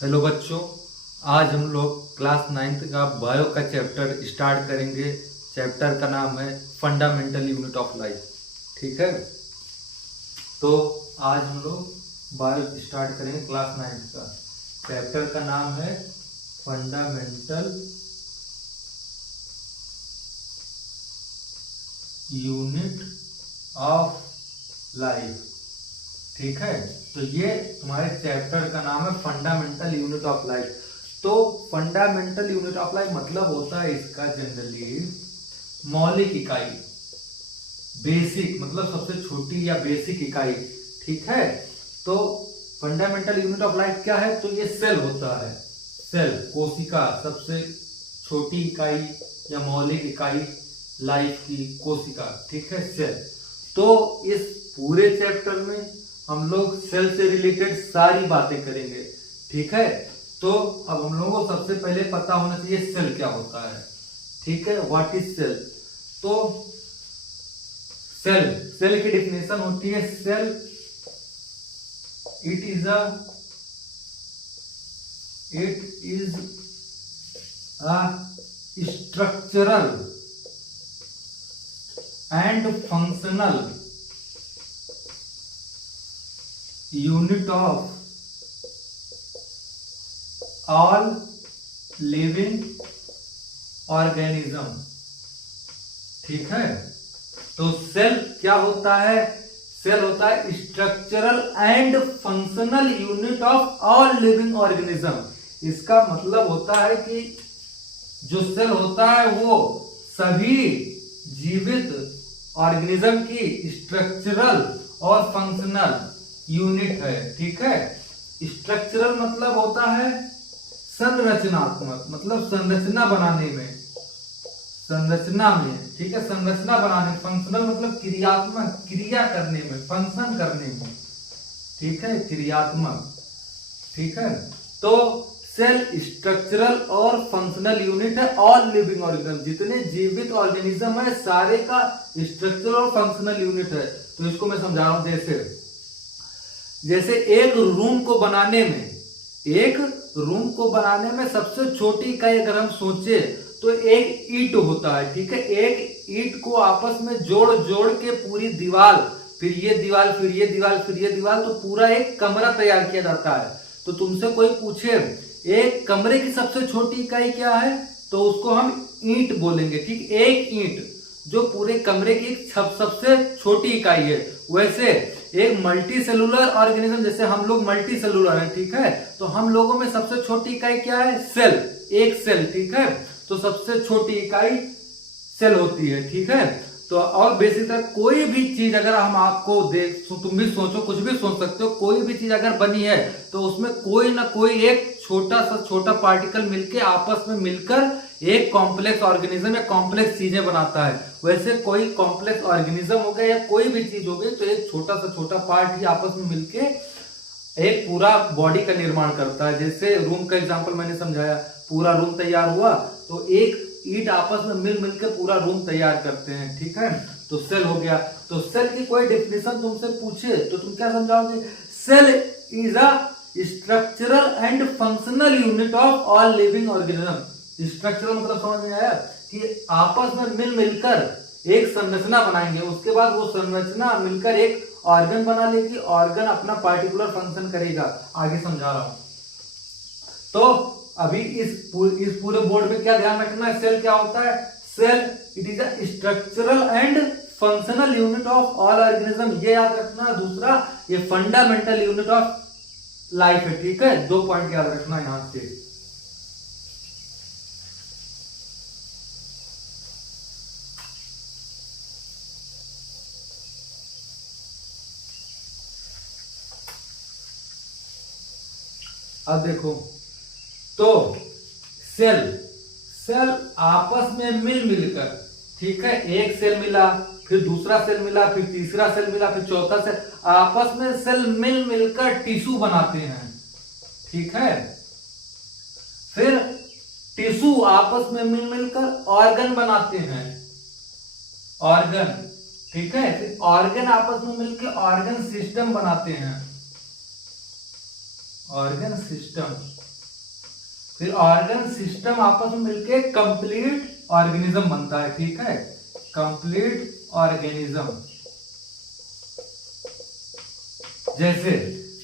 Hello बच्चों, आज हम लोग क्लास 9th का बायो का चैप्टर स्टार्ट करेंगे। चैप्टर का नाम है फंडामेंटल यूनिट ऑफ लाइफ। ठीक है, तो आज हम लोग बायो स्टार्ट करेंगे क्लास 9th का। चैप्टर का नाम है फंडामेंटल यूनिट ऑफ लाइफ। ठीक है, तो ये तुम्हारे चैप्टर का नाम है फंडामेंटल यूनिट ऑफ लाइफ। तो फंडामेंटल यूनिट ऑफ लाइफ मतलब होता है इसका जनरली मौलिक इकाई, बेसिक मतलब सबसे छोटी या बेसिक इकाई। ठीक है, तो फंडामेंटल यूनिट ऑफ लाइफ क्या है? तो ये सेल होता है। सेल, कोशिका, सबसे छोटी इकाई या मौलिक इकाई लाइफ की कोशिका। ठीक है, सेल। तो इस पूरे चैप्टर में हम लोग सेल से रिलेटेड सारी बातें करेंगे। ठीक है, तो अब हम लोगों को सबसे पहले पता होना चाहिए सेल क्या होता है। ठीक है, व्हाट इज सेल? तो सेल की डेफिनेशन होती है cell it is a structural and functional unit of all living organism. ठीक है, तो सेल क्या होता है? सेल होता है structural and functional unit of all living organism. इसका मतलब होता है कि जो सेल होता है वो सभी जीवित ऑर्गेनिज्म की स्ट्रक्चरल और फंक्शनल यूनिट है। ठीक है, स्ट्रक्चरल मतलब होता है संरचनात्मक, मतलब संरचना बनाने में, संरचना में। ठीक है, संरचना बनाने। फंक्शनल मतलब क्रियात्मक, क्रिया करने में, फंक्शन करने में। ठीक है, क्रियात्मक। ठीक है, तो सेल स्ट्रक्चरल और फंक्शनल यूनिट है ऑल लिविंग ऑर्गेनिज्म। जितने जीवित ऑर्गेनिज्म है सारे का स्ट्रक्चरल और फंक्शनल यूनिट है। तो इसको मैं समझा रहा हूं। जैसे एक रूम को बनाने में सबसे छोटी इकाई अगर हम सोचे तो एक ईंट होता है। ठीक है, एक ईंट को आपस में जोड़ जोड़ के पूरी दीवार, फिर ये दीवार, फिर ये दीवार, फिर ये दीवार, तो पूरा एक कमरा तैयार किया जाता है। तो तुमसे कोई पूछे एक कमरे की सबसे छोटी इकाई क्या है, तो उसको हम ईंट बोलेंगे। ठीक, एक ईंट जो पूरे कमरे की सबसे छोटी इकाई है। वैसे एक मल्टी सेलुलर ऑर्गेनिज्म, जैसे हम लोग मल्टी सेलुलर है। ठीक है, तो हम लोगों में सबसे छोटी इकाई क्या है? सेल, एक सेल। ठीक है, तो सबसे छोटी इकाई सेल होती है। ठीक है, तो और बेसिकली कोई भी चीज अगर हम आपको देख, तो तुम भी सोचो, कुछ भी सोच सकते हो, कोई भी चीज अगर बनी है तो उसमें कोई ना कोई एक छोटा पार्टिकल मिलके आपस में मिलकर एक कॉम्प्लेक्स ऑर्गेनिज्म या कॉम्प्लेक्स चीजें बनाता है। वैसे कोई कॉम्प्लेक्स ऑर्गेनिज्म हो गया या कोई भी चीज हो गई, तो एक छोटा पार्ट ही आपस में मिलके एक पूरा बॉडी का निर्माण करता है। जैसे रूम का एग्जांपल मैंने समझाया, पूरा रूम तैयार हुआ तो एक ईंट आपस में मिल के पूरा रूम तैयार करते हैं। ठीक है, तो सेल हो गया। तो सेल की कोई डेफिनेशन तुमसे पूछे तो तुम क्या समझाओगे? Cell is a structural and functional unit of all living organism. Structural मतलब समझ में आया कि आपस में मिलकर एक संरचना बनाएंगे, उसके बाद वो संरचना मिलकर एक ऑर्गन बना लेगी, ऑर्गन अपना पार्टिकुलर फंक्शन करेगा। आगे समझा रहा हूं। तो अभी इस पूरे बोर्ड में क्या ध्यान रखना है? सेल क्या होता है? Cell it is a structural and functional unit of all organism, ये याद रखना। दूसरा, ये फंडामेंटल यूनिट ऑफ लाइफ है। ठीक है, 2 पॉइंट याद रखना यहां से। अब देखो, तो सेल आपस में मिलकर, ठीक है, एक सेल मिला, फिर दूसरा सेल मिला, फिर तीसरा सेल मिला, फिर चौथा सेल, आपस में सेल मिलकर टिश्यू बनाते हैं। ठीक है, फिर टिश्यू आपस में मिलकर ऑर्गन बनाते हैं, ऑर्गन। ठीक है, फिर ऑर्गन आपस में मिलकर ऑर्गन सिस्टम बनाते हैं, ऑर्गन सिस्टम। फिर ऑर्गन सिस्टम आपस में मिलके कंप्लीट ऑर्गेनिज्म बनता है, ठीक है, कंप्लीट ऑर्गेनिज्म। जैसे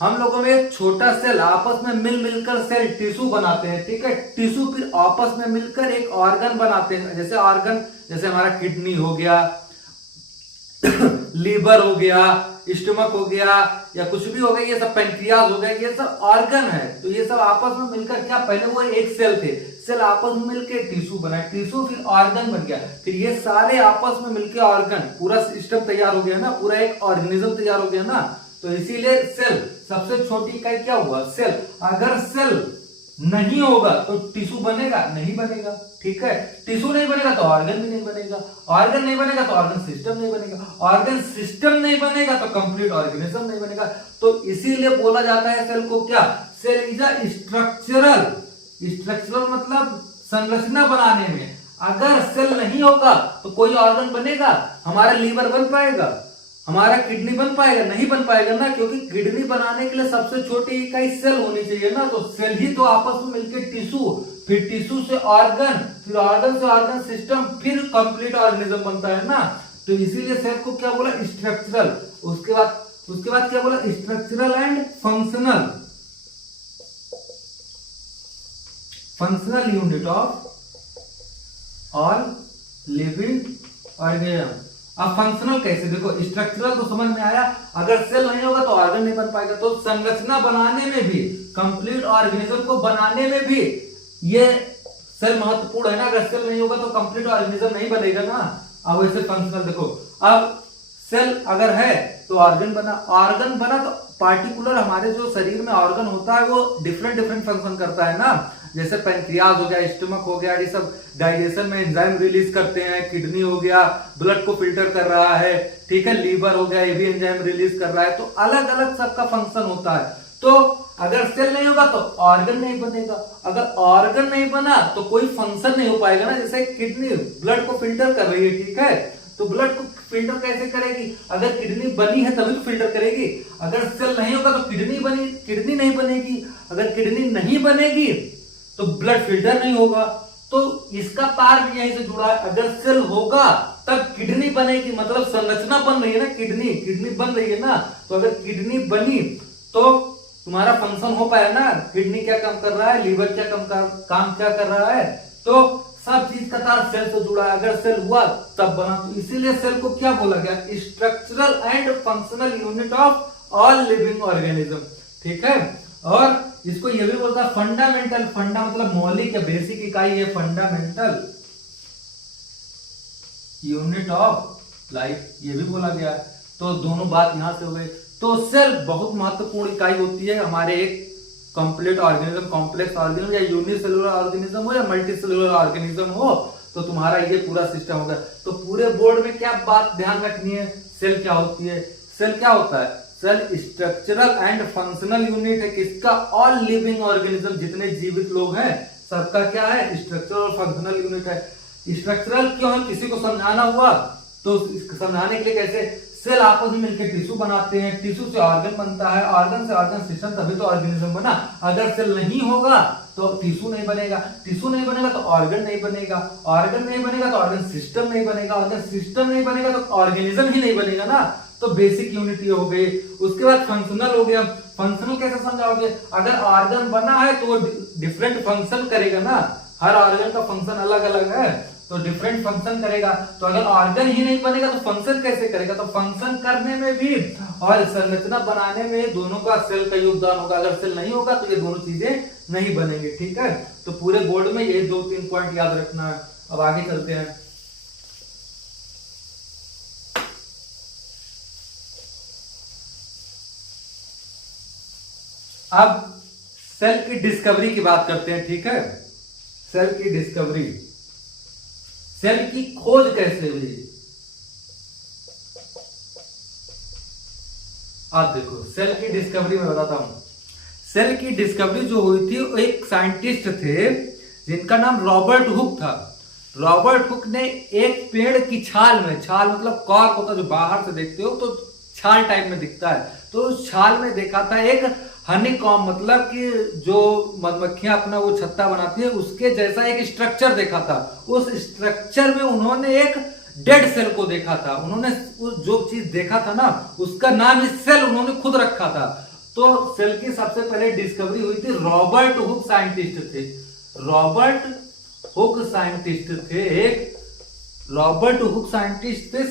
हम लोगों में एक छोटा सेल आपस में मिलकर सेल टिश्यू बनाते हैं, ठीक है, टिश्यू फिर आपस में मिलकर एक ऑर्गन बनाते हैं। जैसे ऑर्गन, जैसे हमारा किडनी हो गया, लीवर हो गया, स्टमक हो गया, या कुछ भी हो गया, ये सब पेनक्रियाज हो गया, ये सब ऑर्गन है। तो ये सब आपस में मिलकर क्या, पहले वो एक सेल थे, सेल आपस में मिलकर टिश्यू बना, टिश्यू फिर ऑर्गन बन गया, फिर ये सारे आपस में मिलकर ऑर्गन, पूरा सिस्टम तैयार हो गया ना, पूरा एक ऑर्गेनिज्म तैयार हो गया ना। तो इसीलिए सेल सबसे छोटी इकाई क्या हुआ, सेल। अगर सेल नहीं होगा तो टिश्यू बनेगा, नहीं बनेगा, ठीक है, टिश्यू नहीं बनेगा तो ऑर्गन भी नहीं बनेगा, ऑर्गन नहीं बनेगा तो ऑर्गन सिस्टम नहीं बनेगा, ऑर्गन सिस्टम नहीं बनेगा तो कंप्लीट ऑर्गेनिज्म नहीं बनेगा। तो इसीलिए बोला जाता है सेल को क्या, cell is a structural, structural मतलब संरचना बनाने में। अगर सेल नहीं होगा तो कोई ऑर्गन बनेगा, हमारा लीवर बन पाएगा, हमारा किडनी बन पाएगा, नहीं बन पाएगा ना, क्योंकि किडनी बनाने के लिए सबसे छोटी इकाई सेल होनी चाहिए ना। तो सेल ही तो आपस में मिलकर टिश्यू, फिर टिश्यू से ऑर्गन, फिर ऑर्गन से ऑर्गन सिस्टम, फिर कंप्लीट ऑर्गेनिज्म बनता है ना। तो इसीलिए सेल को क्या बोला, स्ट्रक्चरल। उसके बाद क्या बोला, structural and functional, functional unit of all living organism. अब फंक्शनल कैसे, देखो स्ट्रक्चरल तो समझ में आया, अगर सेल नहीं होगा तो ऑर्गन नहीं बन पाएगा। तो संरचना बनाने में भी, कंप्लीट ऑर्गेनिज्म को बनाने में भी ये सेल महत्वपूर्ण है ना। अगर सेल नहीं होगा तो कंप्लीट ऑर्गेनिज्म नहीं बनेगा ना। अब वैसे फंक्शनल देखो, अब सेल अगर है तो ऑर्गन बना, ऑर्गन बना तो पार्टिकुलर हमारे जो शरीर में ऑर्गन होता है वो डिफरेंट डिफरेंट फंक्शन करता है ना। जैसे पैंक्रियाज हो गया, स्टमक हो गया, ये सब डाइजेशन में एंजाइम रिलीज करते हैं, किडनी हो गया ब्लड को फिल्टर कर रहा है, ठीक है, लीवर हो गया ये भी एंजाइम रिलीज कर रहा है। तो अलग अलग सबका फंक्शन होता है। तो अगर सेल नहीं होगा तो ऑर्गन नहीं बनेगा, अगर ऑर्गन नहीं बना तो कोई फंक्शन नहीं हो पाएगा ना। जैसे किडनी ब्लड को फिल्टर कर रही है, ठीक है, तो ब्लड को फिल्टर कैसे करेगी, अगर किडनी बनी है तभी तो फिल्टर करेगी। अगर सेल नहीं होगा तो किडनी नहीं बनेगी, अगर किडनी नहीं बनेगी तो ब्लड फिल्टर नहीं होगा। तो इसका तार भी यहीं से जुड़ा है, अगर सेल होगा तब किडनी बनेगी, मतलब संरचना बन रही है ना, किडनी बन रही है ना। तो अगर किडनी बनी तो तुम्हारा फंक्शन हो पाया ना, किडनी क्या काम कर रहा है, लीवर क्या काम क्या कर रहा है, तो सब चीज का तार सेल से जुड़ा है। अगर सेल हुआ तब बना। तो इसीलिए सेल को क्या बोला गया, structural and functional unit of all living organism, ठीक है। और इसको ये भी बोलता है फंडामेंटल, फंडा मतलब मौलिक या बेसिक इकाई है, फंडामेंटल यूनिट ऑफ लाइफ, ये भी बोला गया है। तो दोनों बात यहां से हो गई। तो सेल बहुत महत्वपूर्ण इकाई होती है हमारे एक कंप्लीट ऑर्गेनिज्म, कॉम्प्लेक्स ऑर्गेनिज्म या यूनिसेलुलर ऑर्गेनिज्म हो या मल्टीसेलुलर ऑर्गेनिज्म हो, तो तुम्हारा ये पूरा सिस्टम होगा। तो पूरे बोर्ड में क्या बात ध्यान रखनी है, सेल क्या होती है, सेल क्या होता है, cell structural and functional unit है किसका, ऑल लिविंग ऑर्गेनिज्म, जितने जीवित लोग हैं सबका क्या है, स्ट्रक्चरल और फंक्शनल यूनिट है। स्ट्रक्चरल क्यों है, किसी को समझाना हुआ तो समझाने के लिए कैसे, सेल आपस में मिलकर टिश्यू बनाते हैं, टिश्यू से ऑर्गन बनता है, ऑर्गन से ऑर्गन सिस्टम, तभी तो ऑर्गेनिज्म बना। अगर सेल नहीं होगा तो टिश्यू नहीं बनेगा, टिश्यू नहीं बनेगा तो ऑर्गन नहीं बनेगा, ऑर्गन नहीं बनेगा तो ऑर्गन सिस्टम नहीं बनेगा, ऑर्गन सिस्टम नहीं बनेगा तो ऑर्गेनिज्म ही नहीं बनेगा ना। तो बेसिक यूनिट ये हो गई। उसके बाद फंक्शनल हो गया। फंक्शनल कैसे समझाओगे, अगर ऑर्गन बना है तो वो डिफरेंट फंक्शन करेगा ना, हर ऑर्गन का फंक्शन अलग अलग है तो डिफरेंट फंक्शन करेगा। तो अगर ऑर्गन ही नहीं बनेगा तो फंक्शन कैसे करेगा, तो फंक्शन करने में भी और संरचना बनाने में दोनों का सेल का योगदान होगा। अगर सेल नहीं होगा तो ये दोनों चीजें नहीं बनेंगे, ठीक है। तो पूरे बोर्ड में ये 2-3 पॉइंट याद रखना है। अब आगे चलते हैं। अब सेल की डिस्कवरी की बात करते हैं, ठीक है। सेल की डिस्कवरी, सेल की खोज कैसे हुई। आप देखो सेल की डिस्कवरी में बताता हूं। सेल की डिस्कवरी जो हुई थी वो एक साइंटिस्ट थे जिनका नाम रॉबर्ट हुक था। रॉबर्ट हुक ने एक पेड़ की छाल में, छाल मतलब कॉर्क होता है जो बाहर से देखते हो तो छाल टाइप में दिखता है, तो उस छाल में देखा था एक हनी कॉम्ब मतलब कि जो मधुमक्खियां अपना वो छत्ता बनाती है उसके जैसा एक स्ट्रक्चर देखा था। उस स्ट्रक्चर में उन्होंने एक डेड सेल को देखा था। उन्होंने जो चीज देखा था ना उसका नाम इस सेल उन्होंने खुद रखा था। तो सेल की सबसे पहले डिस्कवरी हुई थी, रॉबर्ट हुक साइंटिस्ट थे। रॉबर्ट हुक साइंटिस्ट थे, एक रॉबर्ट हुक साइंटिस्ट थे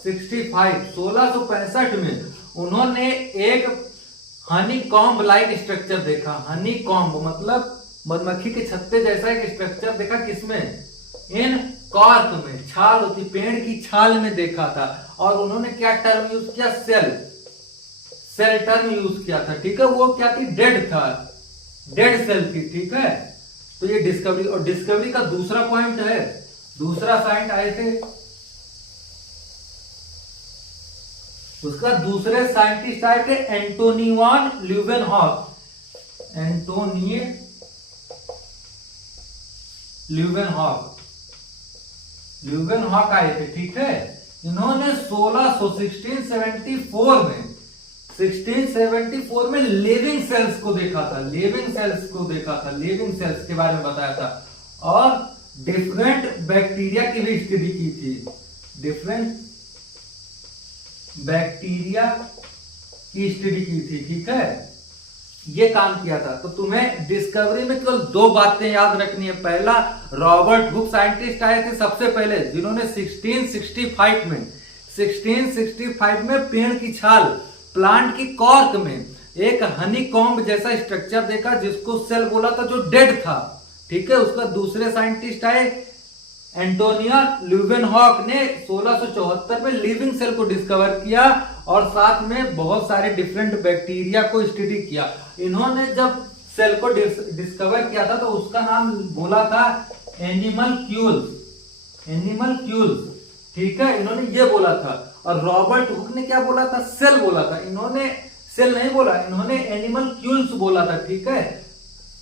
1665 में उन्होंने एक हनी कॉम्ब लाइक स्ट्रक्चर देखा। हनी कॉम्ब मतलब मधुमक्खी के छत्ते जैसा एक स्ट्रक्चर देखा, किसमें? इन कॉर्क में, छाल होती पेड़ की छाल में देखा था। और उन्होंने क्या टर्म यूज किया? सेल टर्म यूज किया था, ठीक है। वो क्या थी? डेड था, डेड सेल थी, ठीक है। तो ये डिस्कवरी, और डिस्कवरी का दूसरा पॉइंट है, दूसरा साइंट आए थे, उसका दूसरे साइंटिस्ट आए थे Antonie van Leeuwenhoek. Antonie Leeuwenhoek आए थे, ठीक है। इन्होंने 1674 में लिविंग सेल्स को देखा था, लिविंग सेल्स के बारे में बताया था। और डिफरेंट बैक्टीरिया की भी स्टडी की थी, डिफरेंट बैक्टीरिया की स्टडी की थी, ठीक है। ये काम किया था। तो तुम्हें डिस्कवरी में केवल दो बातें याद रखनी है। पहला, रॉबर्ट हुक साइंटिस्ट आए थे सबसे पहले, जिन्होंने 1665 में पेड़ की छाल, प्लांट की कॉर्क में एक हनी कॉम्ब जैसा स्ट्रक्चर देखा जिसको सेल बोला था, जो डेड था, ठीक है। उसका दूसरे साइंटिस्ट आए एंटोनिया ल्यूवेनहॉक ने 1674 में लिविंग सेल को डिस्कवर किया और साथ में बहुत सारे डिफरेंट बैक्टीरिया को स्टडी किया। इन्होंने जब सेल को डिस्कवर किया था तो उसका नाम बोला था एनिमलक्यूल्स, ठीक है। इन्होंने ये बोला था। और रॉबर्ट हुक ने क्या बोला था? सेल बोला था। इन्होंने सेल नहीं बोला, इन्होंने एनिमलक्यूल्स बोला था, ठीक है।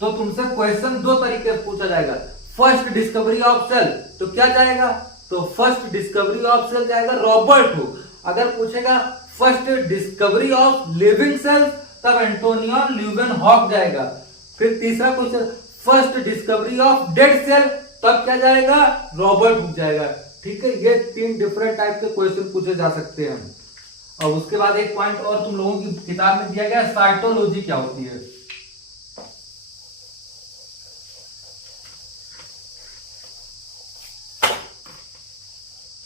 तो तुमसे क्वेश्चन दो तरीके से पूछा जाएगा। फर्स्ट डिस्कवरी ऑफ सेल, तो क्या जाएगा? तो फर्स्ट डिस्कवरी ऑफ सेल जाएगा रॉबर्ट हुक। अगर पूछेगा first discovery of living cell, तब एंटोनियो ल्यूवेनहॉक जाएगा। फिर तीसरा question, first discovery of dead cell, तब क्या जाएगा? रॉबर्ट हुक जाएगा, ठीक है। ये तीन डिफरेंट टाइप के क्वेश्चन पूछे जा सकते हैं। और उसके बाद एक पॉइंट और तुम लोगों की किताब में दिया गया, साइटोलॉजी क्या होती है?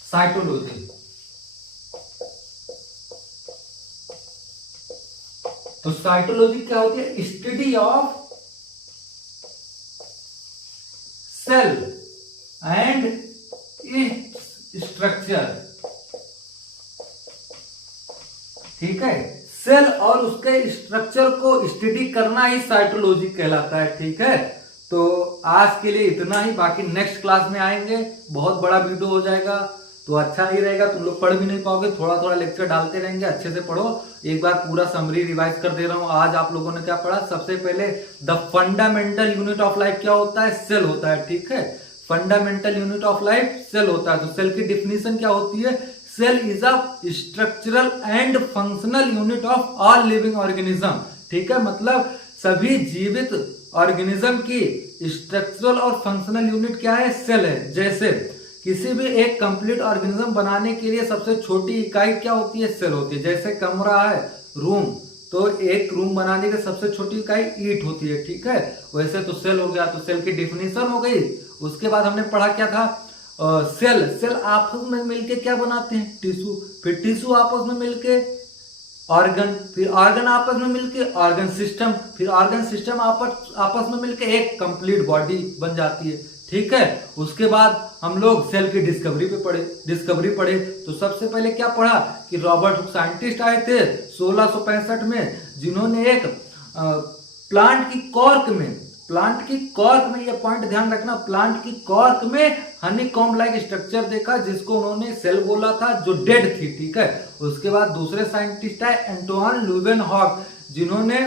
साइटोलॉजी, तो साइटोलॉजी क्या होती है? Study of cell and its structure, ठीक है। सेल और उसके स्ट्रक्चर को स्टडी करना ही साइटोलॉजी कहलाता है, ठीक है। तो आज के लिए इतना ही, बाकी नेक्स्ट क्लास में आएंगे। बहुत बड़ा वीडियो हो जाएगा तो अच्छा नहीं रहेगा, तुम लोग पढ़ भी नहीं पाओगे। थोड़ा थोड़ा लेक्चर डालते रहेंगे, अच्छे से पढ़ो। एक बार पूरा समरी रिवाइज कर दे रहा हूं। आज आप लोगों ने क्या पढ़ा? सबसे पहले the fundamental unit of life क्या होता है? सेल होता है, ठीक है। Fundamental unit of life cell होता है। तो सेल की डिफिनीशन क्या होती है? Cell is a structural and functional unit of all living organism, ठीक है। मतलब सभी जीवित ऑर्गेनिज्म की स्ट्रक्चरल और फंक्शनल यूनिट क्या है? सेल है। जैसे किसी भी एक कंप्लीट ऑर्गेनिज्म बनाने के लिए सबसे छोटी इकाई क्या होती है? सेल होती है। जैसे कमरा है, रूम, तो एक रूम बनाने की सबसे छोटी इकाई ईंट होती है, ठीक है। वैसे तो सेल हो गया, तो सेल की डिफिनीशन हो गई। उसके बाद हमने पढ़ा क्या था? सेल आपस में मिलके क्या बनाते हैं? टिश्यू। फिर टिश्यू आपस में मिलके ऑर्गन, फिर ऑर्गन आपस में मिलके ऑर्गन सिस्टम, फिर ऑर्गन सिस्टम आपस में मिलके एक कंप्लीट बॉडी बन जाती है, ठीक है। उसके बाद हम लोग सेल की डिस्कवरी पढ़े। तो सबसे पहले क्या पढ़ा कि रॉबर्ट हुक साइंटिस्ट आए थे 1665 में, जिन्होंने एक प्लांट की कॉर्क में, ये पॉइंट ध्यान रखना, प्लांट की कॉर्क में हनी कॉम्ब लाइक स्ट्रक्चर देखा जिसको उन्होंने सेल बोला था, जो डेड थी, ठीक है। उसके बाद दूसरे साइंटिस्ट आए एंटोन ल्यूवेनहॉक, जिन्होंने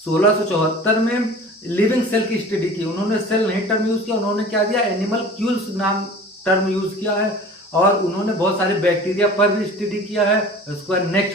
1674 में लिविंग सेल की स्टडी की। उन्होंने सेल नहीं टर्म यूज किया, उन्होंने क्या दिया? एनिमलक्यूल्स नाम टर्म यूज किया है। और उन्होंने बहुत सारे बैक्टीरिया पर भी स्टडी किया है। उसके बाद नेक्स्ट